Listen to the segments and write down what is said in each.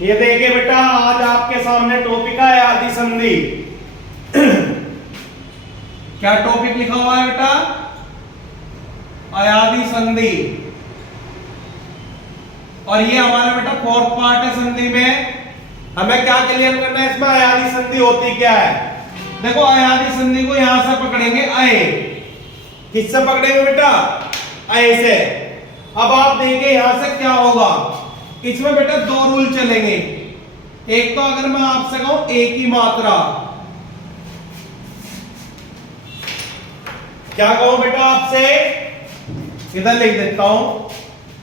ये देखिए बेटा, आज आपके सामने टॉपिक है आदि संधि। क्या टॉपिक लिखा हुआ है बेटा? अयादि संधि। और ये हमारा बेटा फोर्थ पार्ट है संधि में। हमें क्या क्लियर करना है इसमें? अयादि संधि होती क्या है? देखो, अयादि संधि को यहां से पकड़ेंगे अय। किससे पकड़ेंगे बेटा? अय से। अब आप देखिए यहां से क्या होगा। इसमें बेटा दो रूल चलेंगे। एक तो अगर मैं आपसे कहूं एक ही मात्रा, क्या कहूं बेटा आपसे? इधर लिख देता हूं।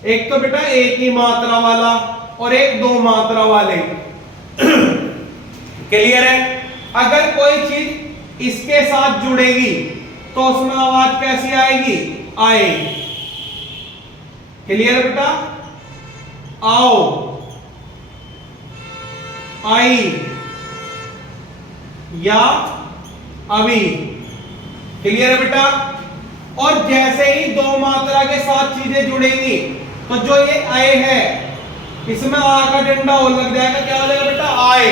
एक तो बेटा एक ही मात्रा वाला और एक दो मात्रा वाले। क्लियर है? अगर कोई चीज इसके साथ जुड़ेगी तो उसमें आवाज कैसी आएगी? आए। क्लियर है बेटा? आओ, आई या अभी। क्लियर है बेटा? और जैसे ही दो मात्रा के साथ चीजें जुड़ेंगी तो जो ये आए है इसमें आ का डंडा और लग जाएगा। क्या हो जाएगा बेटा? आए।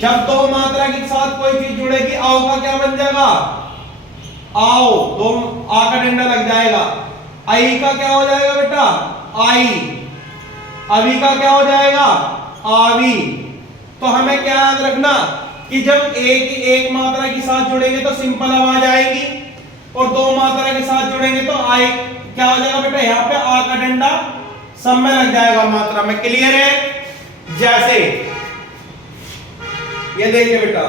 जब दो मात्रा के साथ कोई चीज जुड़ेगी, आओ का क्या बन जाएगा? आओ। दो आ का डंडा लग जाएगा। आई का क्या हो जाएगा बेटा? आई। अभी का क्या हो जाएगा? आवी। तो हमें क्या याद रखना कि जब एक मात्रा के साथ जुड़ेंगे तो सिंपल आवाज आएगी और दो मात्रा के साथ जुड़ेंगे तो आई क्या हो जाएगा बेटा? यहाँ पे आ का डंडा सब में लग जाएगा मात्रा में। क्लियर है? जैसे ये देखिए बेटा,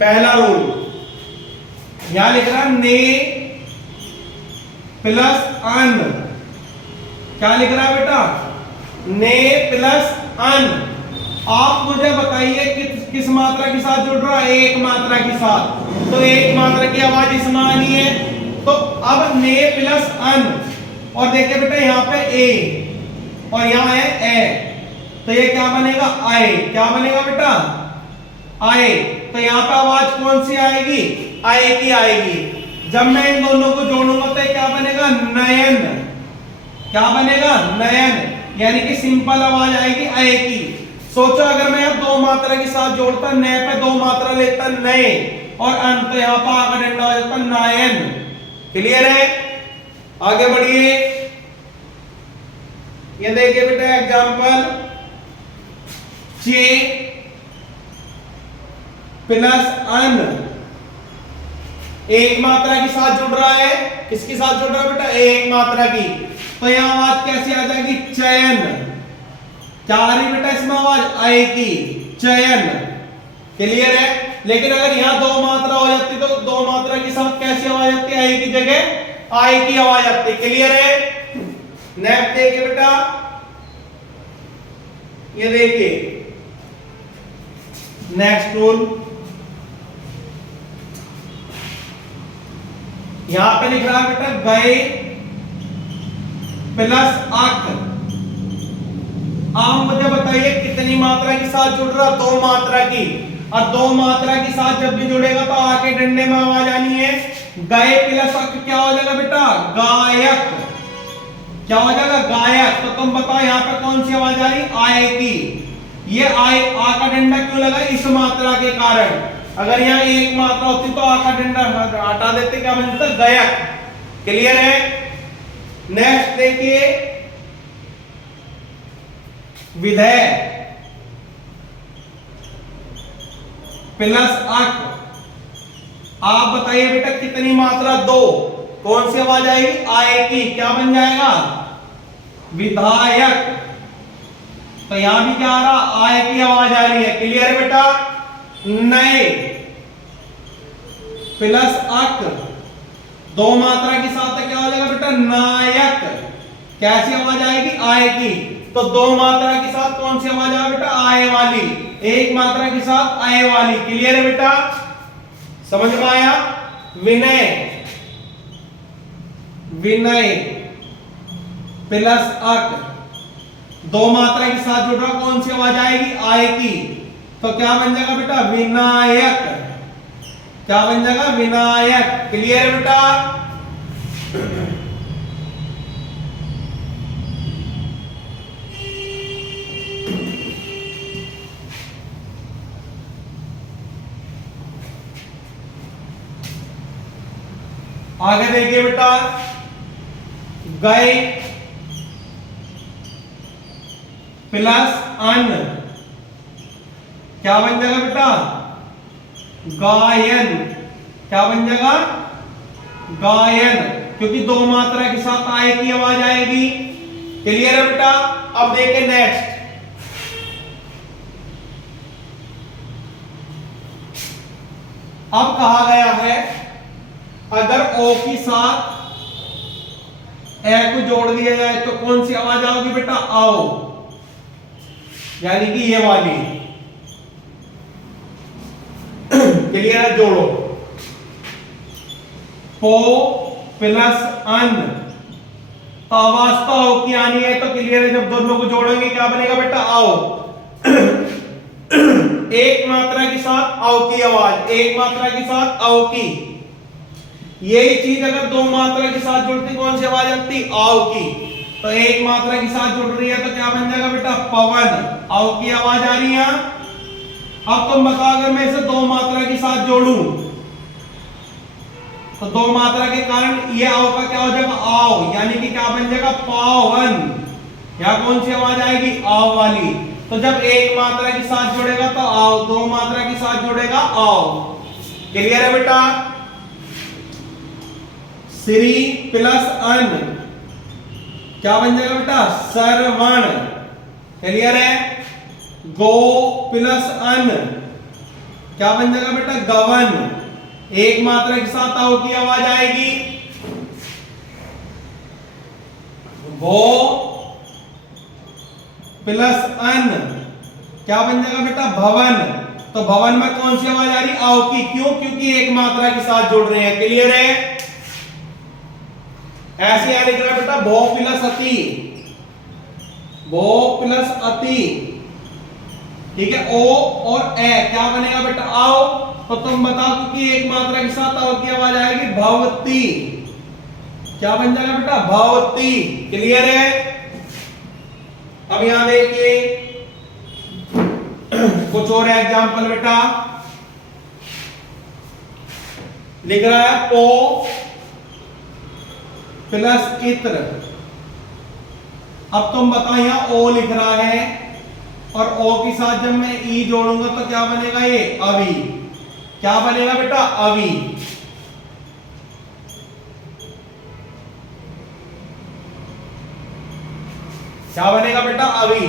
पहला रूल यहां लिख रहा ने प्लस अन। क्या लिख रहा है बेटा? ने प्लस अन। आप मुझे बताइए किस मात्रा के साथ जुड़ रहा है? एक मात्रा के साथ। तो एक मात्रा की आवाज इसमें आनी है। तो अब ने प्लस अन, और देखिए बेटा यहाँ पे ए और यहाँ है ए, तो ये क्या बनेगा? आए। क्या बनेगा बेटा? आए। तो यहाँ पे आवाज कौन सी आएगी? आए की आएगी। जब मैं इन दोनों को जोड़ूंगा तो क्या बनेगा? नयन। क्या बनेगा? नयन। यानी कि सिंपल आवाज आएगी आए की। सोचो अगर मैं दो मात्रा के साथ जोड़ता, नए पे दो मात्रा लेता नए और अन, तो यहाँ पर आगे डंडा हो जाता नायन। क्लियर है? आगे बढ़िए। ये देखिए बेटा एग्जांपल, चे प्लस अन एक मात्रा के साथ जुड़ रहा है। किसके साथ जुड़ रहा है बेटा? एक मात्रा की। तो यहां आवाज कैसी आ जाएगी? चयन। क्या आ रही बेटा इसमें आवाज? आए की। चयन। क्लियर है? लेकिन अगर यहां दो मात्रा हो जाती तो दो मात्रा के साथ कैसी आवाज आती? आए की जगह आए की आवाज आती। क्लियर है? नेक्स्ट देखिए बेटा, ये देखिए नेक्स्ट रूल यहां पे लिख रहा है बेटा गए प्लस अक। आप मुझे बताइए कितनी मात्रा के साथ जुड़ रहा? दो मात्रा की। और दो मात्रा के साथ जब भी जुड़ेगा तो आके डंडे में आवाज आनी है। गए प्लस अक क्या हो जाएगा बेटा? गायक। क्या हो जाएगा? गायक। तो तुम बताओ यहाँ पे कौन सी आवाज आ रही? आए की। ये आए आ का डंडा क्यों लगा? इस मात्रा के कारण। अगर यहाँ एक मात्रा होती तो आ का डंडा हटा देते, क्या बन जाता? गायक। क्लियर है? नेक्स्ट देखिए, विधेय प्लस अक। आप बताइए बेटा कितनी मात्रा? दो। कौन सी आवाज आएगी? आए की। क्या बन जाएगा? विधायक। तो यहां भी क्या आ रहा? आए की आवाज आ रही है। क्लियर है बेटा? नए प्लस अक, दो मात्रा के साथ क्या हो जाएगा बेटा? नायक। कैसी आवाज आएगी? आए की। तो दो मात्रा के साथ कौन सी आवाज आएगी बेटा? आए वाली। एक मात्रा के साथ आए वाली। क्लियर है बेटा? समझ में आया? विनय, विनय प्लस अक, दो मात्रा के साथ जुड़ रहा, कौन सी आवाज आएगी? आए की। तो क्या बन जाएगा बेटा? विनायक। क्या बन जाएगा? विनायक। क्लियर है बेटा? आगे देखिए बेटा, गए प्लस अन क्या बन जाएगा बेटा? गायन। क्या बन जाएगा? गायन, क्योंकि दो मात्रा के साथ आय की आवाज आएगी। क्लियर है बेटा? अब देखिए नेक्स्ट, अब कहा गया है अगर ओ के साथ ए को जोड़ दिया जाए तो कौन सी आवाज आओगी बेटा? आओ, यानी कि ये वाली। क्लियर है? जोड़ो, पो प्लस अन, तो आवाज तो आओ की आनी है। तो क्लियर है, जब दोनों को जोड़ेंगे क्या बनेगा बेटा? आओ। एक मात्रा के साथ आओ की आवाज, एक मात्रा के साथ आओ की। यही चीज अगर दो मात्रा के साथ जुड़ती कौन सी आवाज आती? आओ की। तो एक मात्रा के साथ जुड़ रही है तो क्या बन जाएगा बेटा? पवन। आओ की आवाज आ रही है। अब तुम बताओ, अगर मैं इसे दो मात्रा के साथ जोड़ूं तो दो मात्रा के कारण ये आओ का क्या हो जाएगा? आओ, यानी कि क्या बन जाएगा? पावन। यहां कौन सी आवाज आएगी? आओ वाली। तो जब एक मात्रा के साथ जुड़ेगा तो आओ, दो मात्रा के साथ जुड़ेगा आओ। क्लियर है बेटा? श्री प्लस अन क्या बन जाएगा बेटा? सरवण। क्लियर है? गो प्लस अन क्या बन जाएगा बेटा? गवन। एक मात्रा के साथ आओ की आवाज आएगी। गो प्लस अन क्या बन जाएगा बेटा? भवन। तो भवन में कौन सी आवाज आ रही? आओ की। क्यों? क्योंकि एक मात्रा के साथ जुड़ रहे हैं। क्लियर है? ऐसे यहां लिख रहा है बेटा, भो प्लस अति, भो प्लस अति। ठीक है? ओ और ए क्या बनेगा बेटा? आओ। तो तुम बताओ, क्योंकि एक मात्रा के साथ आओ की आवाज आएगी। भवती। क्या बन जाएगा बेटा? भवती। क्लियर है? अब यहां देखिए कुछ और एग्जांपल बेटा, लिख रहा है पो प्लस इत्र। अब तुम बताओ, यहां ओ लिख रहा है और ओ के साथ जब मैं ई जोड़ूंगा तो क्या बनेगा? ये अवि। क्या बनेगा बेटा? अवि। क्या बनेगा बेटा? अवि।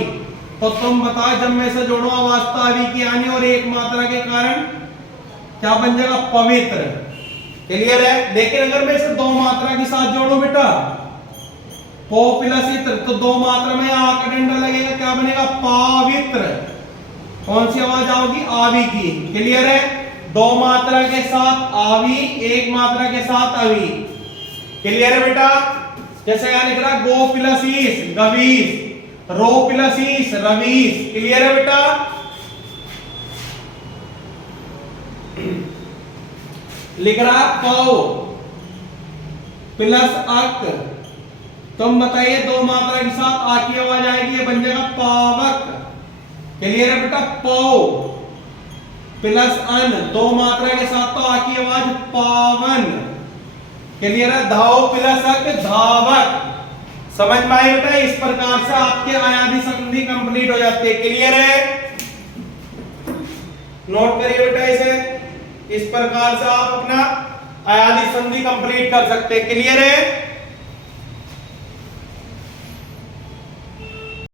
तो तुम बताओ, जब मैं इसे जोड़ू आवाज तो अवि की आनी और एक मात्रा के कारण क्या बन जाएगा? पवित्र। क्लियर है? लेकिन अगर मैं इसे दो मात्रा के साथ जोड़ू बेटा, पो प्लस इत्र, तो दो मात्रा में आ का डंडा लगेगा, क्या बनेगा? पवित्र। कौन सी आवाज आओगी? आवी की। क्लियर है? दो मात्रा के साथ आवी, एक मात्रा के साथ अवी। क्लियर है बेटा? जैसे यहां लिख रहा गो प्लस ईस, गवीस, रो प्लस ईस, रवीस। क्लियर है बेटा? लिख रहा पौ प्लस अक, तुम बताइए दो मात्रा के साथ आ की आवाज आएगी, ये बन जाएगा पावक। क्लियर है बेटा? पौ प्लस अन, दो मात्रा के साथ तो आ की आवाज पावन। क्लियर है? धाव प्लस अक, धावक। समझ में आई बेटा? इस प्रकार से आपके अयादी संधि कंप्लीट हो जाती है। क्लियर है? नोट करिए बेटा इसे। इस प्रकार से आप अपना अयादी संधि कंप्लीट कर सकते हैं। क्लियर है?